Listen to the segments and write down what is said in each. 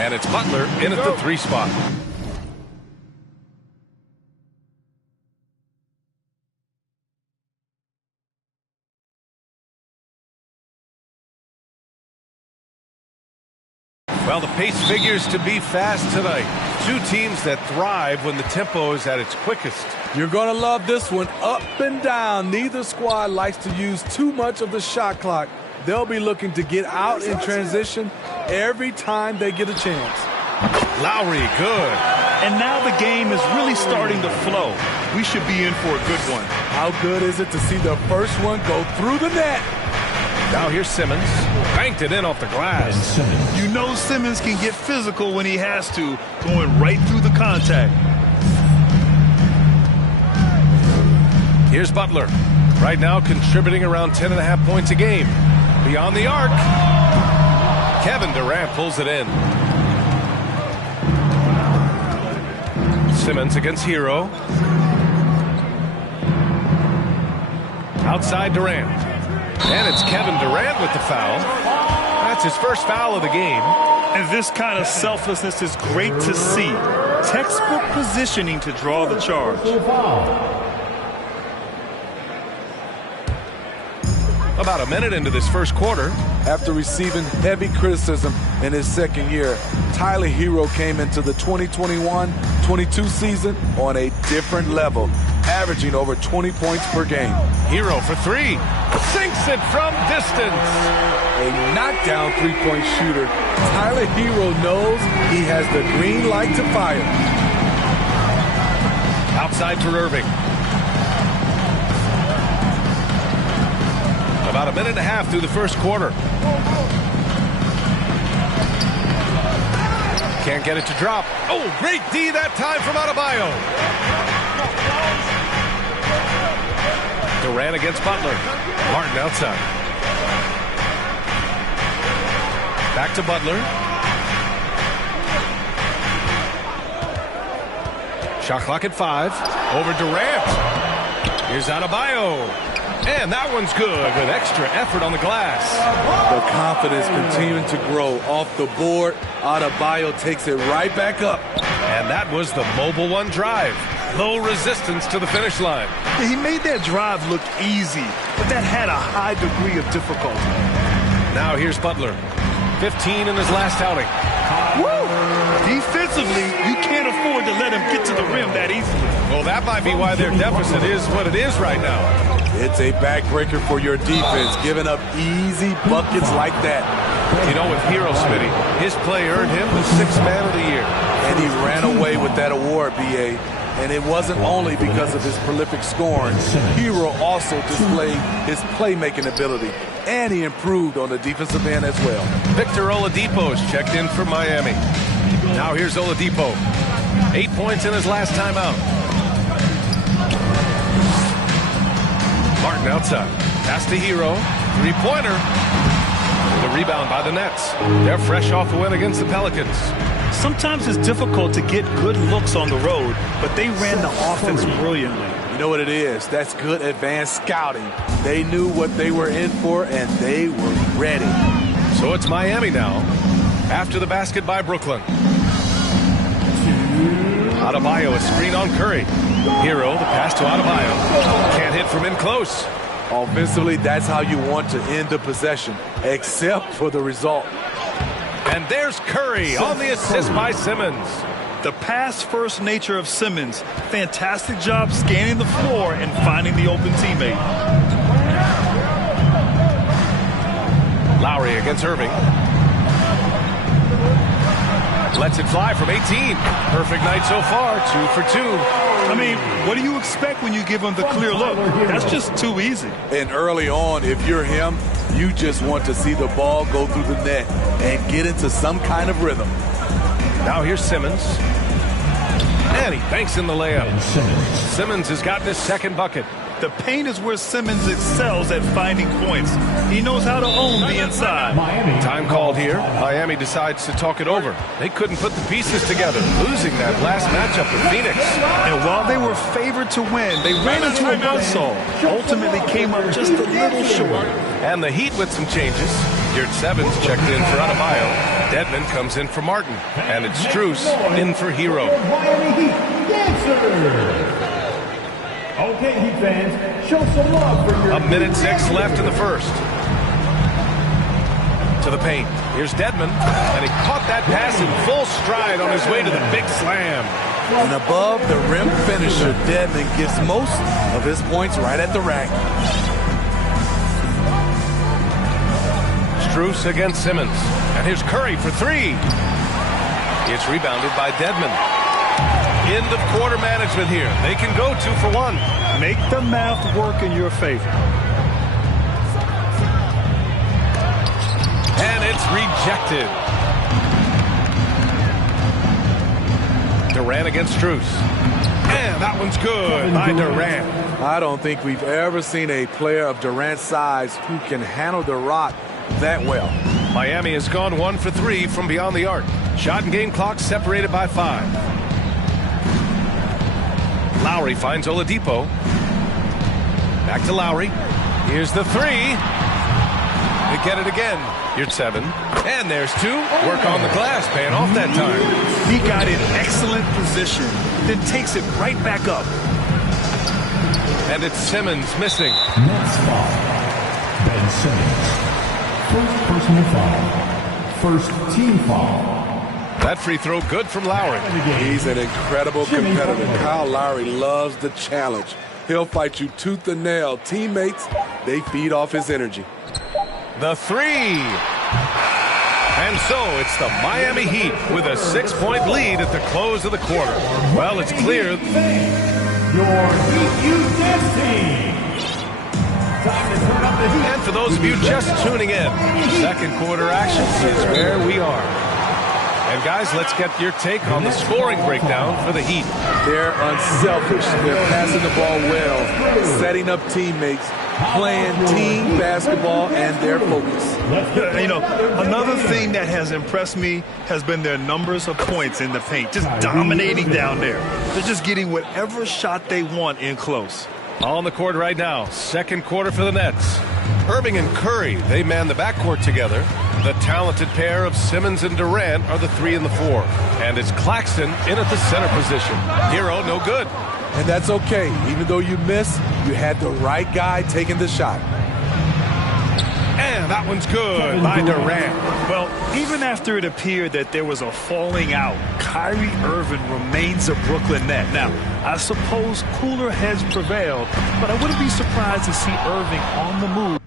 And it's Butler in at the 3 spot. Well, the pace figures to be fast tonight. Two teams that thrive when the tempo is at its quickest. You're going to love this one. Up and down. Neither squad likes to use too much of the shot clock. They'll be looking to get out in transition every time they get a chance. Lowry, good. And now the game is really starting to flow. We should be in for a good one. How good is it to see the first one go through the net? Now here's Simmons. Banked it in off the glass. You know Simmons can get physical when he has to, going right through the contact. Here's Butler. Right now contributing around 10.5 points a game. Beyond the arc. Kevin Durant pulls it in. Simmons against Hero. Outside Durant. And it's Kevin Durant with the foul. That's his first foul of the game. And this kind of selflessness is great to see. Textbook positioning to draw the charge. About a minute into this first quarter. After receiving heavy criticism in his second year, Tyler Hero came into the 2021-22 season on a different level, averaging over 20 points per game. Hero for 3. Sinks it from distance. A knockdown three-point shooter. Tyler Hero knows he has the green light to fire. Outside to Irving. About a minute and a half through the first quarter. Can't get it to drop. Oh, great D that time from Adebayo. Durant against Butler. Martin outside. Back to Butler. Shot clock at 5. Over Durant. Here's Adebayo. And that one's good with extra effort on the glass. The confidence continuing to grow off the board. Adebayo takes it right back up. And that was the mobile one drive. Low resistance to the finish line. He made that drive look easy, but that had a high degree of difficulty. Now here's Butler. 15 in his last outing. Woo! Defensively, you can't afford to let him get to the rim that easily. Well, that might be why their deficit is what it is right now. It's a backbreaker for your defense, giving up easy buckets like that. You know, with Hero, Smitty, his play earned him the 6th man of the year. And he ran away with that award, B.A. And it wasn't only because of his prolific scoring. Hero also displayed his playmaking ability, and he improved on the defensive end as well. Victor Oladipo's checked in for Miami. Now here's Oladipo. 8 points in his last time out. Martin outside. Pass to Hero. 3-pointer. The rebound by the Nets. They're fresh off a win against the Pelicans. Sometimes it's difficult to get good looks on the road, but they ran the offense brilliantly. You know what it is? That's good advanced scouting. They knew what they were in for, and they were ready. So it's Miami now, after the basket by Brooklyn. Adebayo, a screen on Curry. Hero, the pass to Adebayo. Can't hit from in close. Offensively, that's how you want to end the possession, except for the result. And there's Curry on the assist by Simmons. The pass-first nature of Simmons. Fantastic job scanning the floor and finding the open teammate. Lowry against Irving. Lets it fly from 18. Perfect night so far, 2 for 2. I mean, what do you expect when you give him the clear look? That's just too easy. And early on, if you're him, you just want to see the ball go through the net and get into some kind of rhythm. Now here's Simmons. And he banks in the layup. Simmons has gotten his second bucket. The paint is where Simmons excels at finding points. He knows how to own the inside. Time called here. Miami decides to talk it over. They couldn't put the pieces together, losing that last matchup with Phoenix. And while they were favored to win, they ran into a buzzsaw. Ultimately came up just a little short. And the Heat with some changes. Yurtseven's checked in for Adebayo. Dedmon comes in for Martin. And it's Strus in for Hero. Miami Heat dancers. Okay, Heat fans, show some love for your... 1:06 left in the first. To the paint. Here's Dedmon. And he caught that pass in full stride on his way to the big slam. An above the rim finisher, Dedmon gets most of his points right at the rack. Strus against Simmons. And here's Curry for three. It's rebounded by Dedmon. End of quarter management here. They can go 2 for 1. Make the math work in your favor. And it's rejected. Durant against Strus. And that one's good by Durant. I don't think we've ever seen a player of Durant's size who can handle the rock that well. Miami has gone 1 for 3 from beyond the arc. Shot and game clock separated by 5. Lowry finds Oladipo. Back to Lowry. Here's the three. They get it again. Yurtseven. And there's 2. Work on the glass, paying off that time. He got in excellent position, then takes it right back up. And it's Simmons missing. Next foul, Ben Simmons. First personal foul. First team foul. That free throw good from Lowry. He's an incredible competitor. Kyle Lowry loves the challenge. He'll fight you tooth and nail. Teammates, they feed off his energy. The three. And so it's the Miami Heat with a 6-point lead at the close of the quarter. Well, it's clear. Your Heat Youth Dance Team. Time to turn up the heat. And for those of you just tuning in, second quarter action is where we are. And guys, let's get your take on the scoring breakdown for the Heat. They're unselfish. They're passing the ball well, setting up teammates, playing team basketball, and their focus. You know, another thing that has impressed me has been their numbers of points in the paint, just dominating down there. They're just getting whatever shot they want in close. On the court right now, second quarter for the Nets. Irving and Curry, they man the backcourt together. The talented pair of Simmons and Durant are the 3 and the 4. And it's Claxton in at the center position. Hero, no good. And that's okay. Even though you miss, you had the right guy taking the shot. And that one's good by Durant. Well, even after it appeared that there was a falling out, Kyrie Irving remains a Brooklyn Net. Now, I suppose cooler heads prevailed, but I wouldn't be surprised to see Irving on the move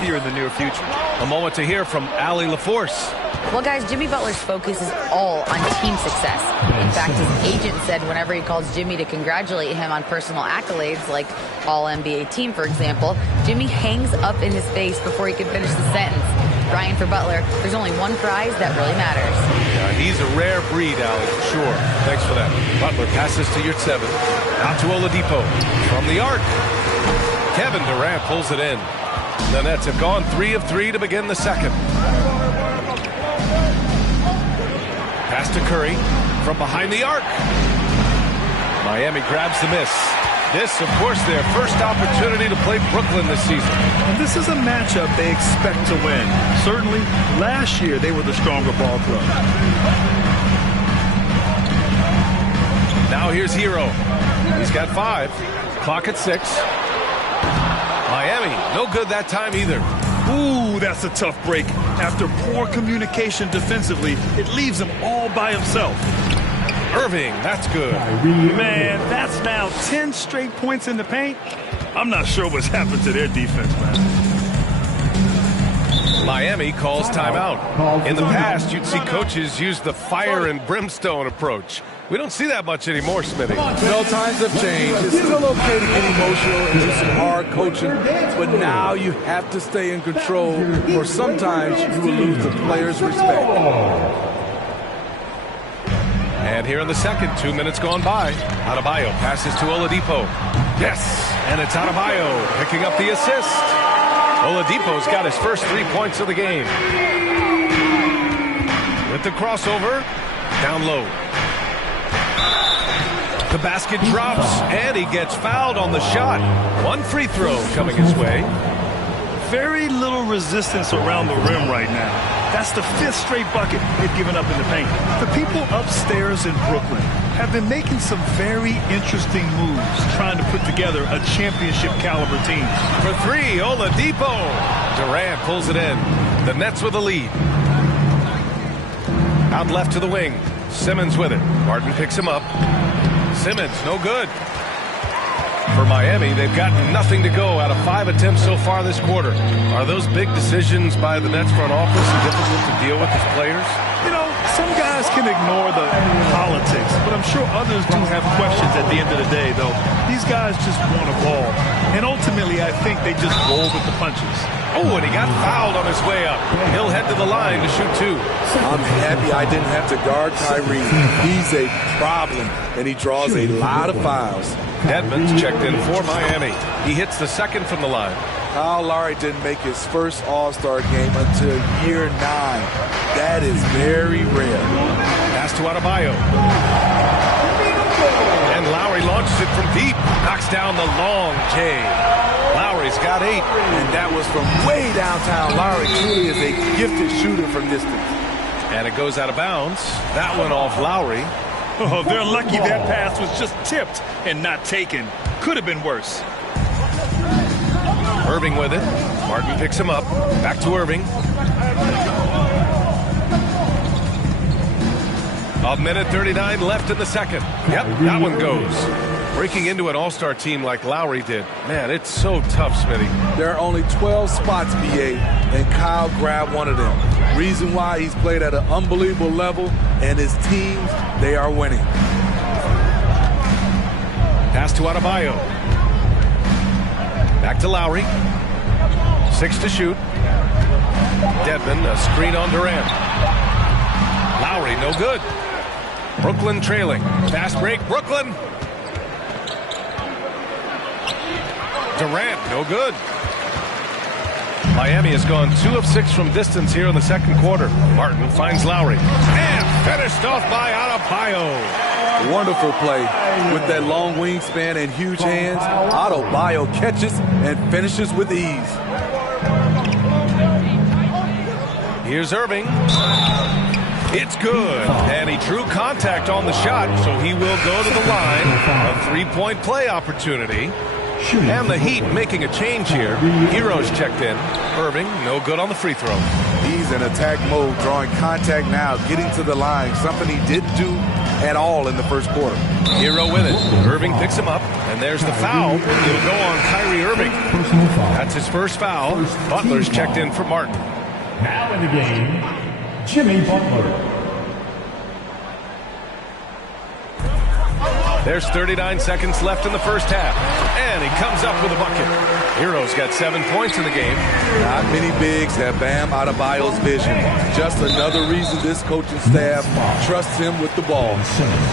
here in the near future. A moment to hear from Allie LaForce. Well, guys, Jimmy Butler's focus is all on team success. In fact, his agent said whenever he calls Jimmy to congratulate him on personal accolades, like All-NBA team, for example, Jimmy hangs up in his face before he can finish the sentence. Ryan, for Butler, there's only one prize that really matters. Yeah, he's a rare breed, Allie, for sure. Thanks for that. Butler passes to Yurtseven. Out to Oladipo. From the arc. Kevin Durant pulls it in. The Nets have gone 3 of 3 to begin the second. Pass to Curry from behind the arc. Miami grabs the miss. This, of course, their first opportunity to play Brooklyn this season. And this is a matchup they expect to win. Certainly, last year they were the stronger ball club. Now here's Hero. He's got 5. Clock at 6. Miami, no good that time either. Ooh, that's a tough break. After poor communication defensively, it leaves him all by himself. Irving, that's good. Man, that's now 10 straight points in the paint. I'm not sure what's happened to their defense, man. Miami calls timeout. In the past, you'd see coaches use the fire and brimstone approach. We don't see that much anymore, Smitty. No, times have changed. It's still okay to get emotional and do some hard coaching, but now you have to stay in control, or sometimes you will lose the players' respect. And here in the second, 2 minutes gone by. Adebayo passes to Oladipo. Yes, and it's Adebayo picking up the assist. Oladipo's got his first 3 points of the game. With the crossover, down low. The basket drops, and he gets fouled on the shot. 1 free throw coming his way. very little resistance around the rim right now. That's the 5th straight bucket they've given up in the paint. The people upstairs in Brooklyn have been making some very interesting moves, trying to put together a championship-caliber team. For 3, Oladipo. Durant pulls it in. The Nets with the lead. Out left to the wing. Simmons with it. Martin picks him up. Simmons, no good. For Miami, they've got nothing to go out of 5 attempts so far this quarter. Are those big decisions by the Nets front office difficult to deal with as players? You know, some guys can ignore the politics, but I'm sure others do have questions at the end of the day, though. These guys just want a ball. And ultimately, I think they just roll with the punches. Oh, and he got fouled on his way up. He'll head to the line to shoot 2. I'm happy I didn't have to guard Kyrie. He's a problem, and he draws a lot of fouls. Edmonds checked in for Miami. He hits the second from the line. Kyle Lowry didn't make his first All-Star game until year 9. That is very rare. Pass to Adebayo. And Lowry launches it from deep. Knocks down the long J. Lowry's got 8. And that was from way downtown. Lowry truly is a gifted shooter from distance. And it goes out of bounds. That one off Lowry. Oh, they're lucky that pass was just tipped and not taken. Could have been worse. Irving with it. Martin picks him up. Back to Irving. A minute 39 left in the second. Yep, that one goes. Breaking into an all-star team like Lowry did. Man, it's so tough, Smitty. There are only 12 spots, BA, and Kyle grabbed one of them. Reason why he's played at an unbelievable level, and his teams, they are winning. Pass to Adebayo. Back to Lowry. 6 to shoot. Dedmon, a screen on Durant. Lowry, no good. Brooklyn trailing. Fast break, Brooklyn. Durant, no good. Miami has gone 2 of 6 from distance here in the second quarter. Martin finds Lowry. And finished off by Adebayo. Wonderful play. With that long wingspan and huge hands, Adebayo catches and finishes with ease. Here's Irving. It's good. And he drew contact on the shot, so he will go to the line. A 3-point play opportunity. And the Heat making a change here. Heroes checked in. Irving, no good on the free throw. He's in attack mode, drawing contact now, getting to the line, something he didn't do at all in the first quarter. Hero with it. Irving picks him up, and there's the foul. It'll go on Kyrie Irving. That's his first foul. Butler's checked in for Martin. Now in the game, Jimmy Butler. There's 39 seconds left in the first half. And he comes up with a bucket. Hero's got 7 points in the game. Not many bigs have Bam Adebayo's vision. Just another reason this coaching staff trusts him with the ball.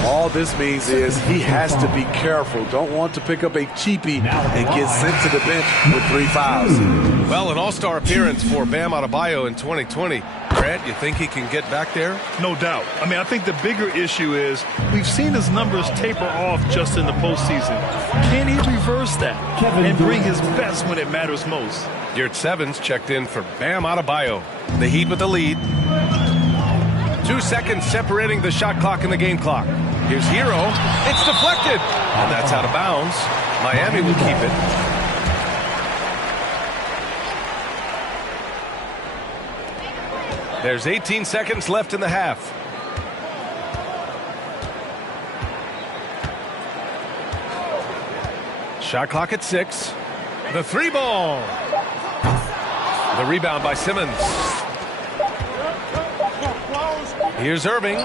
All this means is he has to be careful. Don't want to pick up a cheapie and get sent to the bench with 3 fouls. Well, an all-star appearance for Bam Adebayo in 2020. Grant, you think he can get back there? No doubt. I mean, I think the bigger issue is we've seen his numbers taper off just in the postseason. Can he reverse that and bring his best when it matters most? Yurt Sevens checked in for Bam Adebayo. The Heat with the lead. 2 seconds separating the shot clock and the game clock. Here's Hero. It's deflected. And that's out of bounds. Miami will keep it. There's 18 seconds left in the half. Shot clock at 6. The 3 ball. The rebound by Simmons. Here's Irving.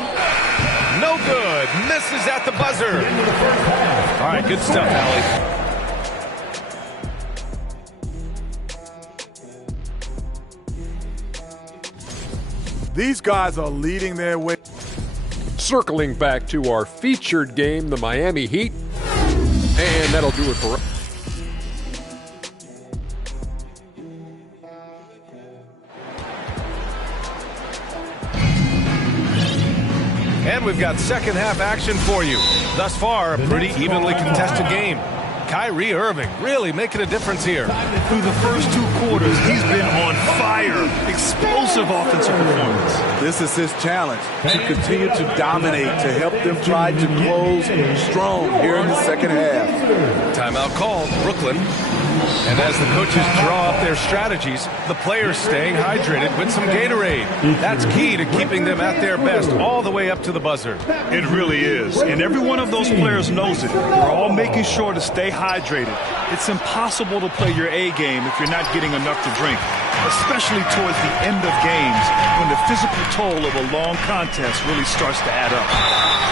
No good. Misses at the buzzer. All right, good stuff, Allie. These guys are leading their way. Circling back to our featured game, the Miami Heat. And that'll do it for us. And we've got second half action for you. Thus far, a pretty evenly contested game. Kyrie Irving really making a difference here. Through the first 2 quarters, he's been on fire. Explosive offensive performance. This is his challenge, to continue to dominate, to help them try to close strong here in the second half. Timeout called, Brooklyn. And as the coaches draw up their strategies, the players staying hydrated with some Gatorade. That's key to keeping them at their best all the way up to the buzzer. It really is. And every one of those players knows it. They're all making sure to stay hydrated. It's impossible to play your A game if you're not getting enough to drink, especially towards the end of games when the physical toll of a long contest really starts to add up.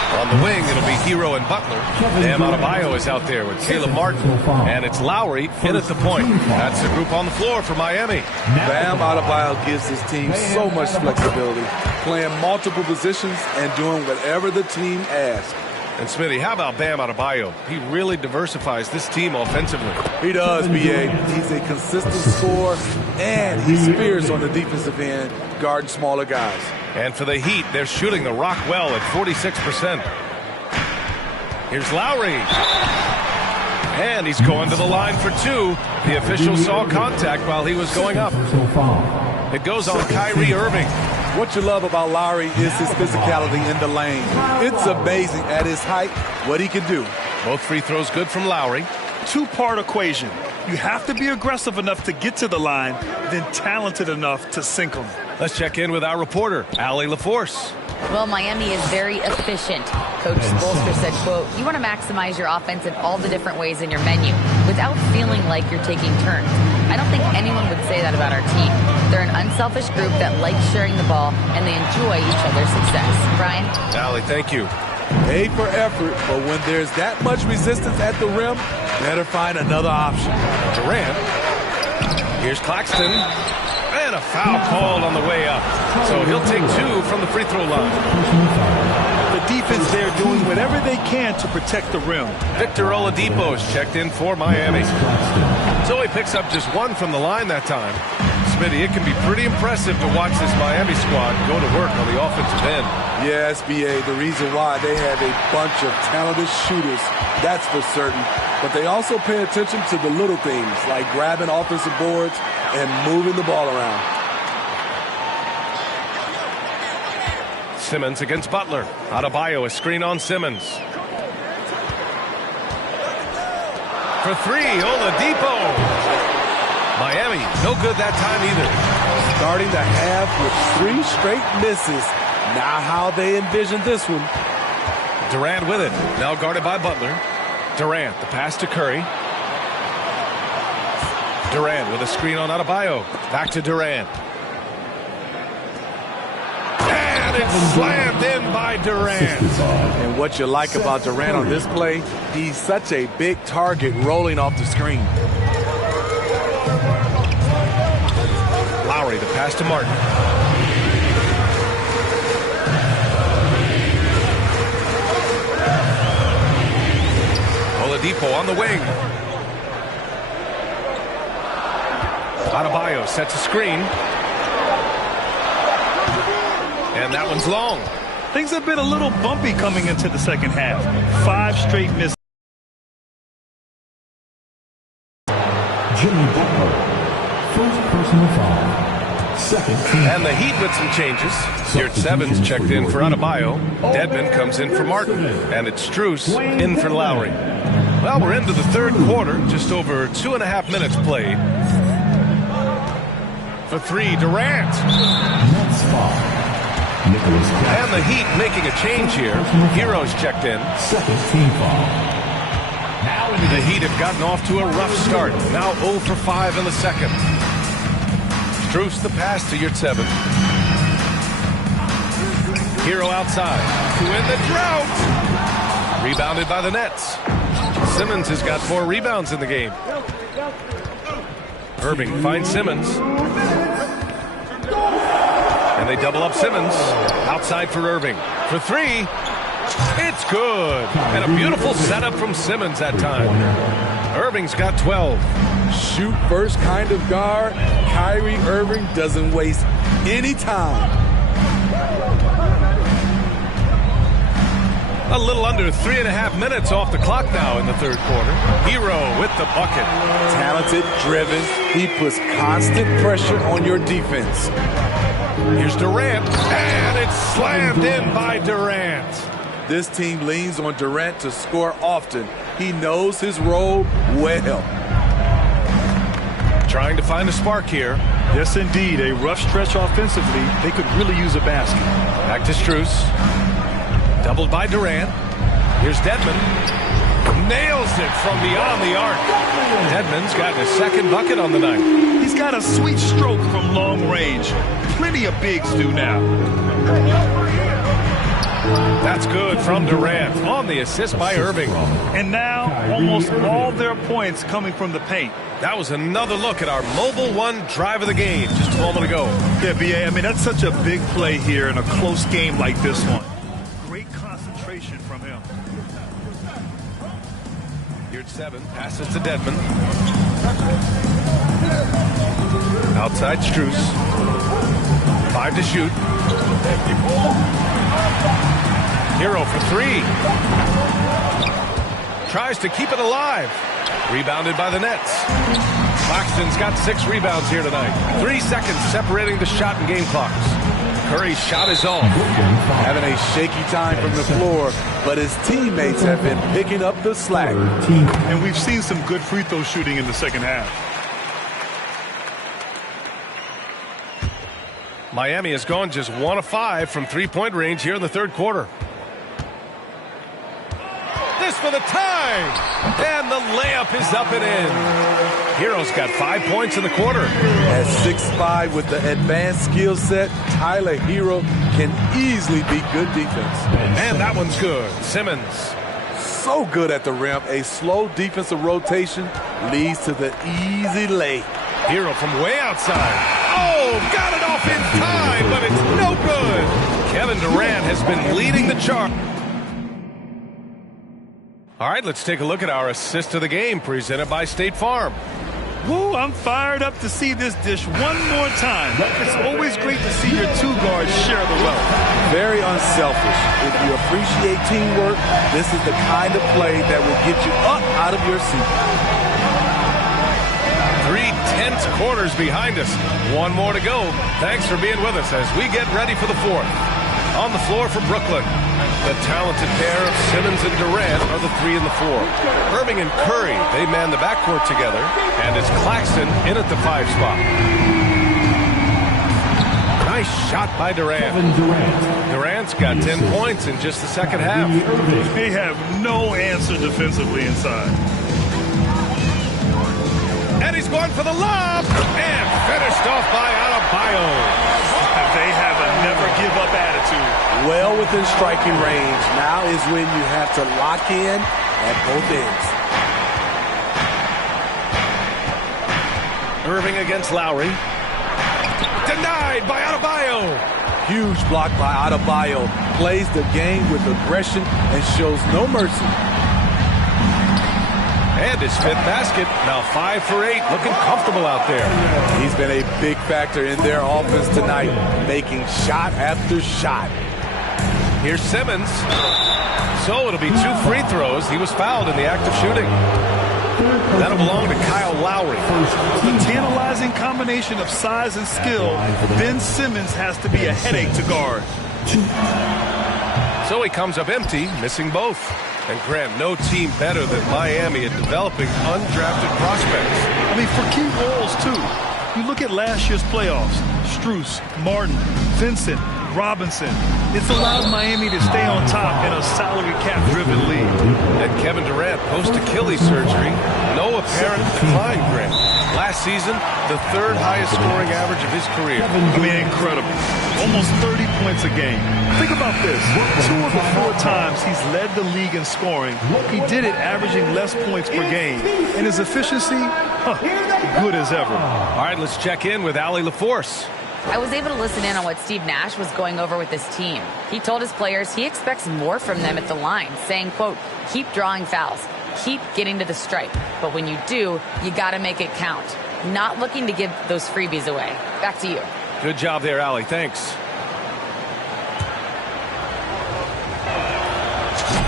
On the wing, it'll be Hero and Butler. Bam Adebayo is out there with Caleb Martin. And it's Lowry in at the point. That's the group on the floor for Miami. Bam Adebayo gives his team so much flexibility, playing multiple positions and doing whatever the team asks. And Smitty, how about Bam Adebayo? He really diversifies this team offensively. He does, B.A. He's a consistent scorer, and he's fierce on the defensive end, guarding smaller guys. And for the Heat, they're shooting the rock well at 46%. Here's Lowry. And he's going to the line for 2. The official saw contact while he was going up. It goes on Kyrie Irving. What you love about Lowry is his physicality in the lane. It's amazing at his height what he can do. Both free throws good from Lowry. 2-part equation. You have to be aggressive enough to get to the line, then talented enough to sink them. Let's check in with our reporter, Allie LaForce. Well, Miami is very efficient. Coach Spoelstra said, quote, "You want to maximize your offense in all the different ways in your menu without feeling like you're taking turns." I don't think anyone would say that about our team. They're an unselfish group that likes sharing the ball, and they enjoy each other's success. Brian? Allie, thank you. A for effort, but when there's that much resistance at the rim, better find another option. Durant. Here's Claxton. And a foul called on the way up. So he'll take 2 from the free throw line. The defense there doing whatever they can to protect the rim. Victor Oladipo is checked in for Miami. So he picks up just 1 from the line that time. Smitty, it can be pretty impressive to watch this Miami squad go to work on the offensive end. Yes, B.A., the reason why they have a bunch of talented shooters, that's for certain. But they also pay attention to the little things, like grabbing offensive boards and moving the ball around. Simmons against Butler. Adebayo, a screen on Simmons. For 3, Oladipo. Miami, no good that time either. Starting the half with 3 straight misses. Not how they envisioned this one. Durant with it. Now guarded by Butler. Durant, the pass to Curry. Durant with a screen on Adebayo. Back to Durant. And it's slammed in by Durant. And what you like about Durant on this play, he's such a big target rolling off the screen. Lowry, the pass to Martin. Oladipo on the wing. Adebayo sets a screen. And that one's long. Things have been a little bumpy coming into the second half. 5 straight misses. Jimmy Butler, first personal foul. Second team. And the Heat with some changes. Stuart Sevens checked in for Adebayo. Dedmon comes in for Martin. And it's Strus in for Lowry. Well, we're into the third quarter. Just over 2.5 minutes played. For 3, Durant. Next foul. Nicholas Claxton. And the Heat making a change here. Heroes checked in. Second team foul. The Heat have gotten off to a rough start. Now 0 for 5 in the second. Strus the pass to Yurtseven. Hero outside to end the drought. Rebounded by the Nets. Simmons has got 4 rebounds in the game. Irving finds Simmons. And they double up Simmons. Outside for Irving. For 3. It's good. And a beautiful setup from Simmons that time. Irving's got 12. Shoot first kind of guard. Kyrie Irving doesn't waste any time. A little under 3.5 minutes off the clock now in the third quarter. Hero with the bucket. Talented, driven. He puts constant pressure on your defense. Here's Durant, and it's slammed in by Durant. This team leans on Durant to score often. He knows his role well. Trying to find a spark here. Yes, indeed. A rough stretch offensively. They could really use a basket. Back to Strus. Doubled by Durant. Here's Dedmon. Nails it from beyond the arc. Dedmon's gotten his second bucket on the night. He's got a sweet stroke from long range. Plenty of bigs do now. That's good from Durant on the assist by Irving. And now almost all their points coming from the paint. That was another look at our Mobile One drive of the game just a moment ago. Yeah, B.A., I mean, that's such a big play here in a close game like this one. Great concentration from him. Here at 7, passes to Dedmon. Outside Strus. 5 to shoot. Hero for 3. Tries to keep it alive. Rebounded by the Nets. Claxton's got 6 rebounds here tonight. 3 seconds separating the shot and game clocks. Curry's shot is off. Having a shaky time from the floor, but his teammates have been picking up the slack. And we've seen some good free throw shooting in the second half. Miami has gone just 1 of 5 from three-point range here in the third quarter. This for the tie, and the layup is up and in. Hero's got 5 points in the quarter. At 6'5" with the advanced skill set, Tyler Hero can easily be good defense. And that one's good. Simmons. So good at the rim. A slow defensive rotation leads to the easy lay. Hero from way outside. Oh, got it off in time, but it's no good. Kevin Durant has been leading the charge. All right, let's take a look at our assist of the game presented by State Farm. Woo, I'm fired up to see this dish one more time. It's always great to see your two guards share the wealth. Very unselfish. If you appreciate teamwork, this is the kind of play that will get you up out of your seat. 3 tense quarters behind us. 1 more to go. Thanks for being with us as we get ready for the 4th. On the floor for Brooklyn, the talented pair of Simmons and Durant are the 3 and the 4. Irving and Curry, they man the backcourt together, and it's Claxton in at the 5 spot. Nice shot by Durant. Durant's got 10 points in just the second half. They have no answer defensively inside. And he's going for the lob, and finished off by Adebayo. They have a never-give-up attitude. Well within striking range. Now is when you have to lock in at both ends. Irving against Lowry. Denied by Adebayo. Huge block by Adebayo. Plays the game with aggression and shows no mercy. And his 5th basket. Now 5 for 8. Looking comfortable out there. He's been a big factor in their offense tonight, making shot after shot. Here's Simmons. So it'll be 2 free throws. He was fouled in the act of shooting. That'll belong to Kyle Lowry. The tantalizing combination of size and skill, Ben Simmons has to be a headache to guard. So he comes up empty, missing both. And Grant, no team better than Miami at developing undrafted prospects. I mean, for key roles, too. You look at last year's playoffs, Strus, Martin, Vincent, Robinson. It's allowed Miami to stay on top in a salary cap-driven league. And Kevin Durant, post-Achilles surgery, no apparent decline, Grant. Last season, the 3rd highest scoring average of his career. I mean, incredible. Almost 30 points a game. Think about this. 2 of the 4 times he's led the league in scoring, he did it averaging less points per game. And his efficiency, good as ever. All right, let's check in with Allie LaForce. I was able to listen in on what Steve Nash was going over with his team. He told his players he expects more from them at the line, saying, quote, keep drawing fouls, keep getting to the stripe. But when you do, you got to make it count. Not looking to give those freebies away. Back to you. Good job there, Allie. Thanks.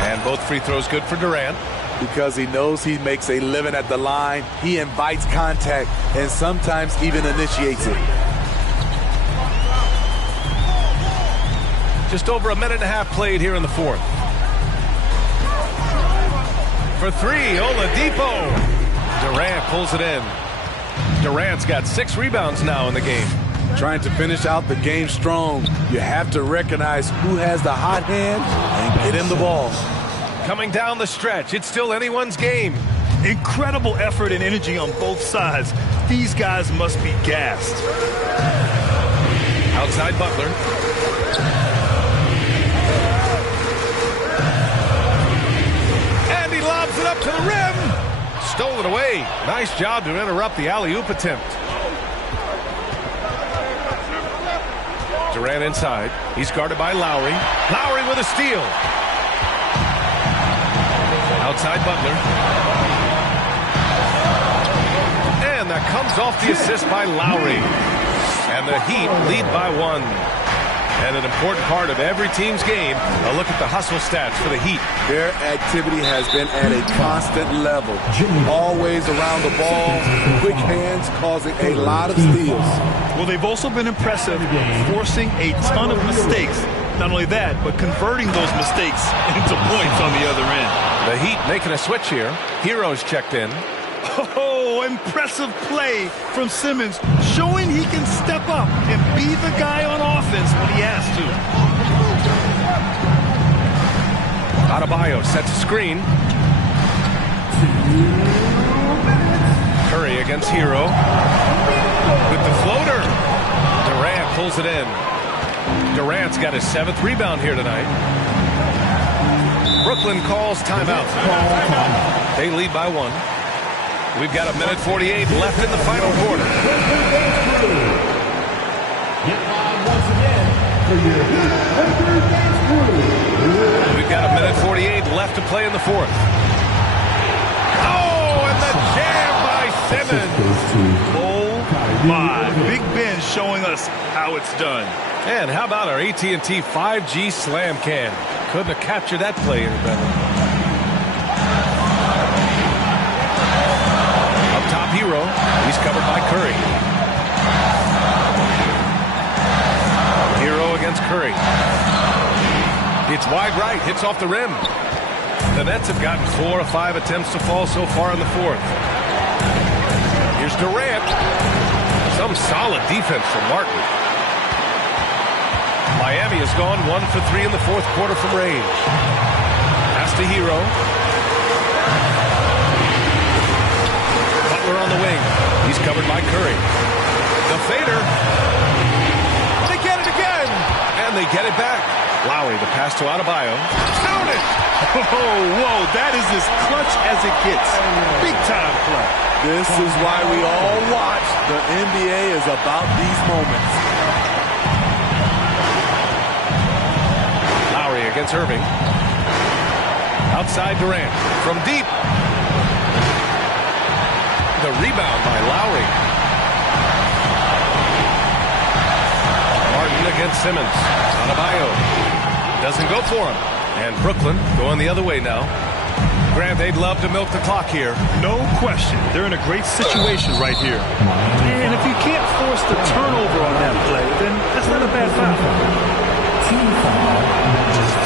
And both free throws good for Durant. Because he knows he makes a living at the line, he invites contact and sometimes even initiates it. Just over a minute and a half played here in the fourth. For three, Oladipo. Durant pulls it in. Durant's got 6 rebounds now in the game. Trying to finish out the game strong, you have to recognize who has the hot hand and get him the ball. Coming down the stretch, it's still anyone's game. Incredible effort and energy on both sides. These guys must be gassed. Outside Butler. And he lobs it up to the rim. Stole it away. Nice job to interrupt the alley-oop attempt. Durant inside. He's guarded by Lowry. Lowry with a steal. Outside Butler. And that comes off the assist by Lowry. And the Heat lead by 1. And an important part of every team's game, a look at the hustle stats for the Heat. Their activity has been at a constant level. Always around the ball, quick hands causing a lot of steals. Well, they've also been impressive, forcing a ton of mistakes. Not only that, but converting those mistakes into points on the other end. The Heat making a switch here. Hero's checked in. Oh, impressive play from Simmons, showing he can step up and be the guy on offense when he has to. Adebayo sets a screen. Curry against Hero. With the floater. Durant pulls it in. Durant's got his 7th rebound here tonight. Brooklyn calls timeout. They lead by 1. We've got 1:48 left in the final quarter. We've got 1:48 left to play in the fourth. Oh, and the jam by Simmons. Oh, my. Big Ben showing us how it's done. And how about our AT&T 5G slam cam? Couldn't have captured that play any better. Up top, Hero. He's covered by Curry. Hero against Curry. It's wide right. Hits off the rim. The Nets have gotten 4 of 5 attempts to fall so far in the fourth. Here's Durant. Some solid defense from Martin. Miami has gone 1 for 3 in the fourth quarter from range. Pass to Hero. Butler on the wing. He's covered by Curry. The fader. They get it again. And they get it back. Lowry, the pass to Adebayo. Count it! Oh, whoa, that is as clutch as it gets. Big time play. This is why we all watch. The NBA is about these moments. Lowry against Irving. Outside Durant. From deep. The rebound by Lowry. Martin against Simmons. Adebayo doesn't go for him. And Brooklyn going the other way now. Grant, they'd love to milk the clock here. No question. They're in a great situation right here. And if you can't force the turnover on that play, then that's not a bad foul.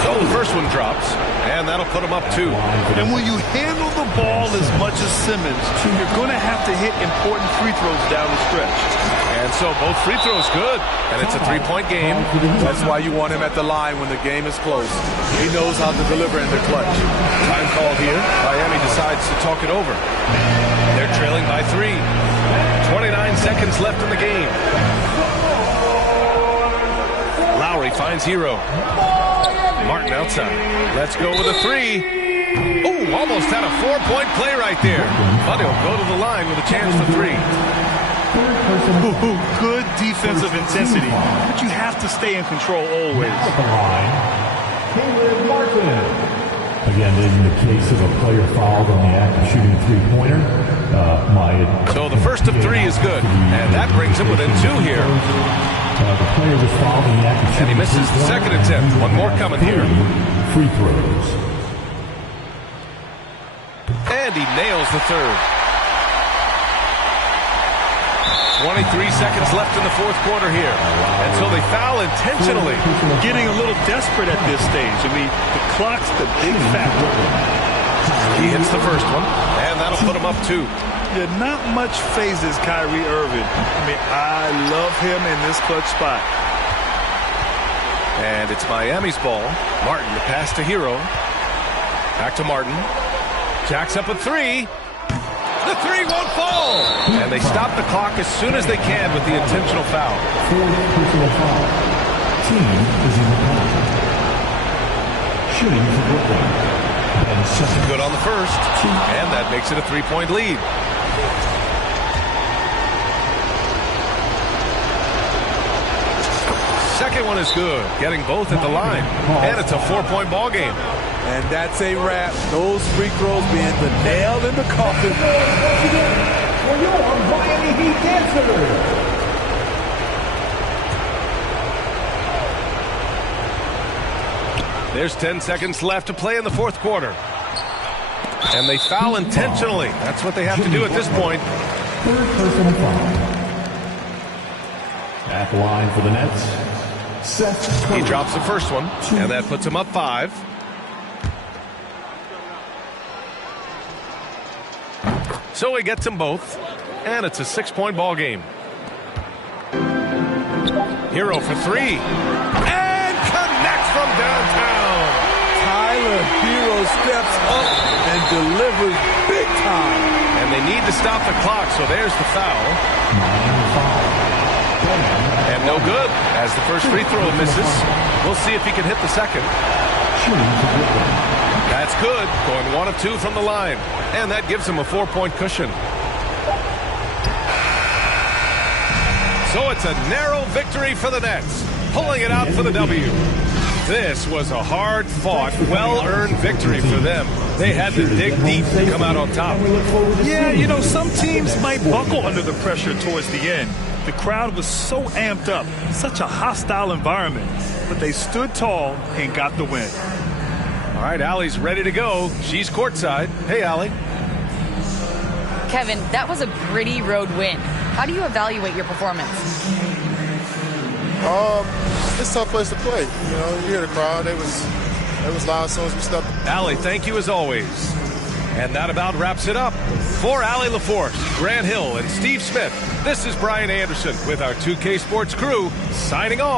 So the first one drops, and that'll put him up 2. And when you handle the ball as much as Simmons, you're going to have to hit important free throws down the stretch. And so both free throws good, and it's a 3-point game. That's why you want him at the line when the game is close. He knows how to deliver in the clutch. Time call here. Miami decides to talk it over. They're trailing by 3. 29 seconds left in the game. Lowry finds Hero. Martin outside. Let's go with a 3. Oh, almost had a 4-point play right there. But he'll go to the line with a chance for 3. Ooh, good defensive intensity, but you have to stay in control always. Again, in the case of a player fouled on the act of shooting a three-pointer, so the first of 3 is good, and that brings him within 2 here. The player was fouled in the act of shooting. And he misses the second attempt. One more coming here. Free throws. And he nails the third. 23 seconds left in the fourth quarter here. And so they foul intentionally. Getting a little desperate at this stage. I mean, the clock's the big factor. He hits the first one, and that'll put him up 2. Yeah, not much phases Kyrie Irving. I mean, I love him in this clutch spot. And it's Miami's ball. Martin, the pass to Hero. Back to Martin. Jacks up a 3. The 3 won't fall. And they stop the clock as soon as they can with the intentional foul. Fourth personal foul. Team is in the penalty. Shooting for Brooklyn. And second. Good on the first. And that makes it a 3-point lead. Second one is good. Getting both at the line. And it's a 4-point ball game. And that's a wrap. Those free throws being the nail in the coffin. For your Miami Heat dancers. There's 10 seconds left to play in the fourth quarter. And they foul intentionally. That's what they have to do at this point. Third personal foul. At the line for the Nets, Seth Curry. He drops the first one, and that puts him up 5. So he gets them both, and it's a 6-point ball game. Hero for 3, and connects from downtown. Tyler Hero steps up and delivers big time. And they need to stop the clock, so there's the foul. And no good, as the first free throw misses. We'll see if he can hit the second. That's good, going 1 of 2 from the line. And that gives him a 4-point cushion. So it's a narrow victory for the Nets, pulling it out for the W. This was a hard-fought, well-earned victory for them. They had to dig deep to come out on top. Yeah, you know, some teams might buckle under the pressure towards the end. The crowd was so amped up, such a hostile environment. But they stood tall and got the win. All right, Allie's ready to go. She's courtside. Hey, Allie. Kevin, that was a gritty road win. How do you evaluate your performance? It's a tough place to play. You know, you hear the crowd. It was loud as soon as we stepped. Allie, thank you as always. And that about wraps it up. For Allie LaForce, Grant Hill, and Steve Smith, this is Brian Anderson with our 2K Sports crew signing off.